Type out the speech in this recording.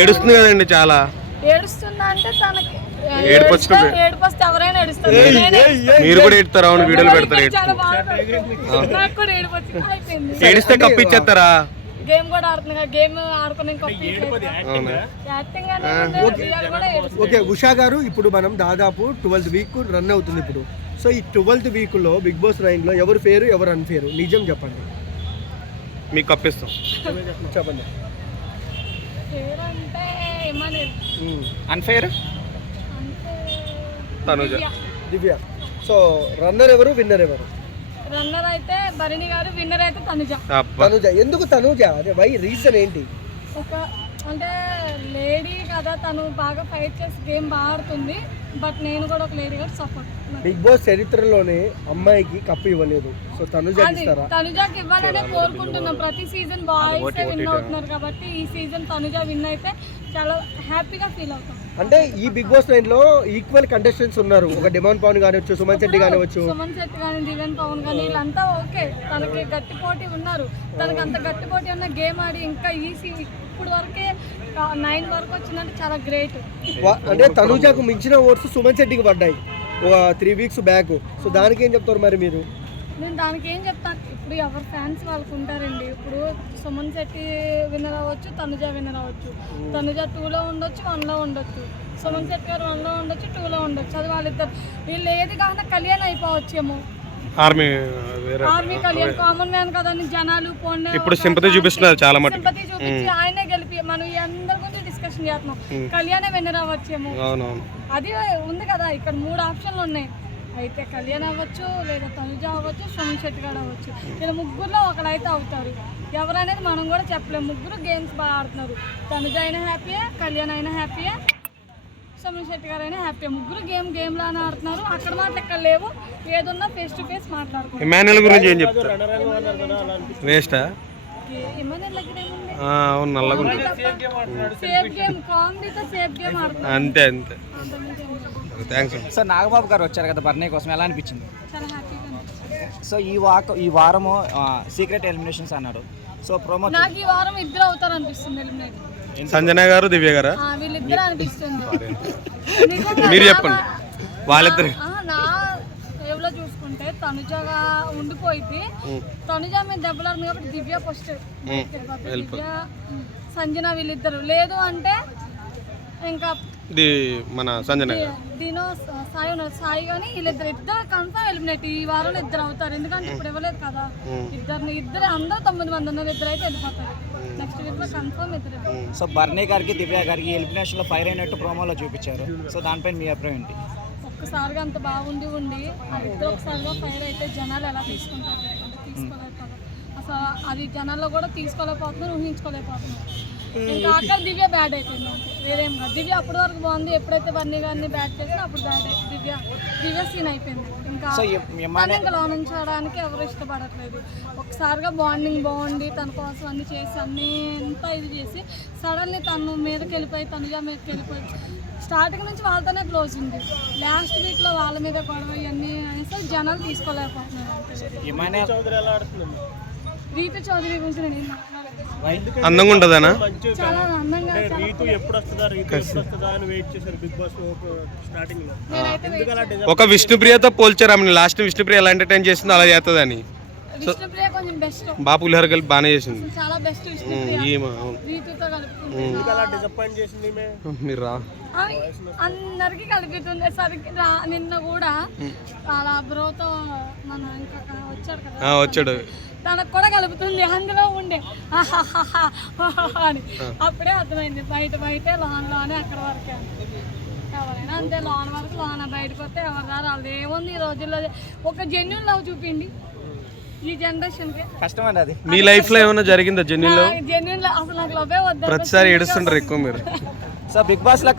ఏడుస్తుంది కదండి చాలా. ఏడుస్తుందా అంటే తనకి ఏడుపొస్తే ఎవరైనా ఏడుస్తారు. మీరు కూడా ఏడుతారా? అవును, వీడియోలు పెడతారు. ఏడిస్తే కప్పు ఇచ్చేస్తారా? గేమ్ కూడా ఆడుతున్నా, గేమ్ ఆడుకుని ఓకే ఉషా గారు, ఇప్పుడు మనం దాదాపు 12th వీక్ రన్ అవుతుంది ఇప్పుడు. సో ఈ 12th వీక్లో బిగ్ బాస్ 9లో ఎవరు ఫేరు ఎవరు అన్ఫేరు నిజం చెప్పండి. మీకు కప్పిస్తాం. చెప్పండి. అన్ఫేర్ తనుజ, దివ్య. సో రన్నర్ ఎవరు, విన్నర్ ఎవరు? రన్నర్ అయితే భరణి గారు, విన్నర్ అయితే తనుజ. తనుజ. ఎందుకు తనుజ? అదే వై రీజన్ ఏంటి? ఒక అంటే లేడీ కదా, తను బాగా ఫైట్ చేసి గేమ్ బాగా ఆడుతుంది. బట్ నేను కూడా ఒక లేడీగా సపోర్ట్. బిగ్ బాస్ చరిత్రలోనే అమ్మాయికి కప్పు ఇవ్వలేదు. సో తనుజకి ఇవ్వాలనే కోరుకుంటున్నాం. ప్రతి సీజన్ బాయ్స్ విన్ అవుతున్నారు కాబట్టి ఈ సీజన్ తనుజ విన్ అయితే చాలా హ్యాపీగా ఫీల్ అవుతాం. అంటే ఈ బిగ్ బాస్ 9 లో ఈక్వల్ కంటెస్టెంట్స్ ఉన్నారు. ఒక డిమాండ్ పవన్ కానివచ్చు, సుమన్ శెట్టి కానివచ్చు, దివ్యన్ పవన్ కానీ వీళ్ళంతా ఓకే. తనకి గట్టి పోటీ ఉన్నారు. తనకి అంత గట్టి పోటీ ఉన్న గేమ్ ఆడి ఇంకా ఇప్పుడు వరకే 9 వరకు వచ్చిందంటే చాలా గ్రేట్. అంటే తనుజకు మించిన ఓట్స్ సుమన్ శెట్టికి పడ్డాయి 3 వీక్స్ బ్యాక్. సో దానికి ఏం చెప్తారు మరి మీరు? నేను దానికి ఏం చెప్తాను, ఇప్పుడు ఎవరి ఫ్యాన్స్ వాళ్ళకు ఉంటారండి. ఇప్పుడు సుమన్ శెట్టి విన్నర్ అవ్వచ్చు, తనుజ విన్నర్ అవ్వచ్చు. తనుజ 2లో ఉండొచ్చు, 1లో ఉండొచ్చు. సుమన్ శెట్టి గారు 1లో ఉండొచ్చు, 2లో ఉండొచ్చు. అది వాళ్ళిద్దరు. వీళ్ళు ఏది కాకుండా కళ్యాణ్ అయిపోవచ్చేమో. ఆర్మీ కళ్యాణ్ కామన్ మ్యాన్ కదా అని జనాలు ఇప్పుడు సింపతి చూపిస్తున్నారు చాలా మటుకు. సింపతి చూపించి ఆయనే గెలిపి మనం అందరి గురించి డిస్కషన్ చేస్తున్నాం. కళ్యాణే విన్నర్ అవ్వచ్చేమో. అది ఉంది కదా. ఇక్కడ 3 ఆప్షన్లు ఉన్నాయి. అయితే కళ్యాణ్ అవ్వచ్చు, లేదా తనుజ అవ్వచ్చు, సుమన్ శెట్టి గారు అవ్వచ్చు. ఇలా ముగ్గురులో ఒకరైతే అవుతారు. ఎవరనేది మనం కూడా చెప్పలేము. ముగ్గురు గేమ్స్ బాగా ఆడుతున్నారు. తనుజ అయినా హ్యాపీయే, కళ్యాణ్ అయినా హ్యాపీయే, సుమన్ శెట్టి గారు అయినా హ్యాపీ. ముగ్గురు గేమ్ లానే ఆడుతున్నారు. అక్కడ మాటలు ఎక్కడ లేవు. ఏదున్నా ఫేస్ టు ఫేస్ మాట్లాడుకుంటారు. ఇమాన్యుయల్ గురించి ఏం చెప్తారు? వేస్టా? అవును, నల్లగా సేఫ్ గేమ్, కామెడీతో సేఫ్ గేమ్ ఆడుతున్నారు. అంతే అంతే. థ్యాంక్స్. సో నాగబాబు గారు వచ్చారు కదా బర్నీ కోసం, ఎలా అనిపించింది? చాలా హ్యాపీగా. సో ఈ వారము సీక్రెట్ ఎలిమినేషన్స్ అన్నారు. సో ప్రోమో నాకు ఈ వారం ఇద్దరు అవుతారు అనిపిస్తుంది ఎలిమినేట్. సంజన గారు, దివ్య గారా? వీళ్ళిద్దరు అనిపిస్తుంది. మీరు చెప్పండి. వాళ్ళిద్దరు నా ఎవరో చూసుకుంటే తనుజగా ఉండిపోయింది. తనుజ మీద దెబ్బలాడు కాబట్టి దివ్య ఫస్ట్, దివ్య సంజన వీళ్ళిద్దరు. లేదు అంటే ఇంకా మన సంజన దీనో సాయి కానీ వీళ్ళిద్దరు కన్ఫర్మ్ ఎలిమినేట్. ఈ వారంలో ఇద్దరు అవుతారు. ఎందుకంటే ఇప్పుడు ఇవ్వలేదు కదా. ఇద్దరు అందరూ 9 మంది ఉన్నారు. ఇద్దరు అయితే వెళ్ళిపోతారు. నెక్స్ట్ వీక్ లో కన్ఫర్మ్ ఇద్దరు. సో బర్నీ గారికి, దివ్య గారికి ఎలిమినేషన్ లో ఫైర్ అయినట్టు ప్రోమోలో చూపించారు. సో దానిపైన మీ అభిప్రాయం ఏంటి? ఒక్కసారిగా అంత బాగుండి ఇద్దరు ఒకసారిగా ఫైర్ అయితే జనాలు ఎలా తీసుకుంటారు? తీసుకోలేకపోతారు అసలు. అది జనాల్లో కూడా తీసుకోలేకపోతున్నారు, ఊహించుకోలేకపోతున్నారు. ఇంకా అక్కడ దివ్య బ్యాడ్ అయిపోయింది. అంటే వేరేం కాదు. దివ్య అప్పటి వరకు బాగుంది. ఎప్పుడైతే బన్నీ గారిని బ్యాట్ చేసినా అప్పుడు బ్యాడ్ అయిపోయింది. దివ్య సీన్ అయిపోయింది. ఇంకా లోన్ ఉంచడానికి ఎవరు ఇష్టపడట్లేదు. ఒకసారిగా బాండింగ్ బాగుండి తన కోసం అన్ని చేసి అంతా ఇది చేసి సడన్లీ తను మీదకి వెళ్ళిపోయి, తనుజ మీదకి వెళ్ళిపోయి స్టార్టింగ్ నుంచి వాళ్ళతోనే క్లోజ్ ఉంది. లాస్ట్ వీక్లో వాళ్ళ మీద గొడవ ఇవన్నీ అనేసి జనాలు తీసుకోలేకపోతున్నారు. రీతు చౌదరి గురించి నేను అందంగా ఉంటుందనా? చాలా అందంగా. ఒక విష్ణుప్రియతో పోల్చారు ఆమె. లాస్ట్ విష్ణుప్రియ ఎలా ఎంటర్టైన్ చేస్తుందో అలా చేస్తుందని. విష్ణుప్రియ కొంచెం బెస్ట్. బాపు పులిహోర కలిపి బాగానే చేసింది. చాలా బెస్ట్ మీరు రా అందరికి కలుపుతుంది. సరిగ్గా నిన్న కూడా అలా బ్రోతో మన ఇంకా వచ్చాడు కదా, వచ్చాడు, తనకు కూడా కలుపుతుంది. అందులో ఉండే అని అప్పుడే అర్థమైంది. బయటే లోనే అక్కడ వరకే. ఎవరైనా అంతే, లోన్ వరకు లోన, బయటకు వస్తే ఎవరి దారి వాళ్ళది. ఏముంది ఈ రోజుల్లో? ఒక జెన్యూన్ లవ్ చూపిండి ఈ జనరేషన్ కి. కష్టం అండి అది. మీ లైఫ్ లో ఏమైనా జరిగిందా జెన్యూన్ లో? జెన్యూన్ లో అసలు నాకు లవ్వే వద్దు. ప్రతిసారి ఏడుస్తుంటారు ఎక్కువ మీరు. సో బిగ్ బాస్ లో